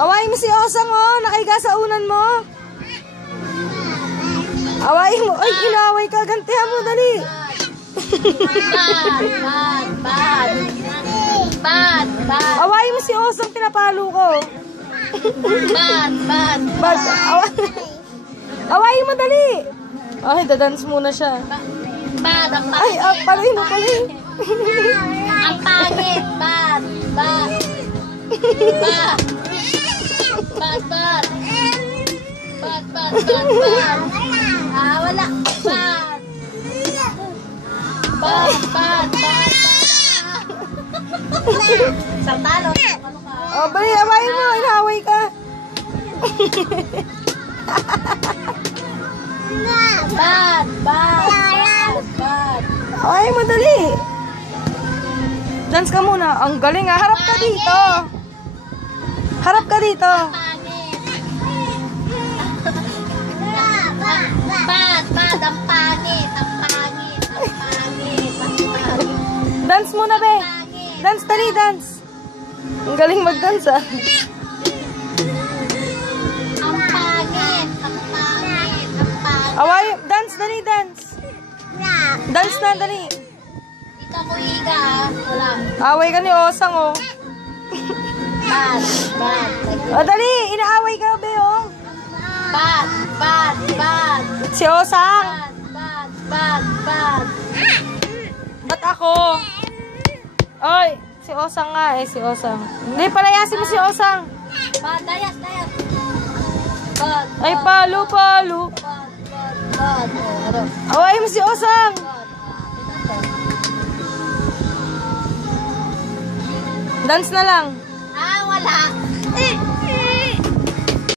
Awayin mo si Osang, oh. Nakahiga sa unan mo. Awayin mo. Ay, inaway ka. Gantihan mo, dali. Bad. Awayin mo si Osang, pinapalo ko. Bad. Awayin mo, dali. Ay, dadance muna siya. Bad. Ay, palay mo. Ang pangit. Bad. Wala. Bad. Sartalo. Oh, bali, awayin mo. Inaway ka. Bad. Awayin mo, dali. Dance ka muna. Ang galing, ha. Harap ka dito. Harap ka dito. Bad. Ang pangit. Dance muna, be. Dance, dali, dance. Ang galing mag-dance, ha. Ang pangit. Away, dance, dali, dance. Dance na, dali. Dito ko higa. Wala. Away ka ni Osang, oh. Bad. O, dali, inaaway ka, be, oh. Bad. Si Osang. Bad. Ba't ako? Oy, si Osang nga, si Osang. Hindi, palayasin mo si Osang. Bad. Dayas. Bad. Ay, palo. Bad. Away mo si Osang. Dance na lang. Wala.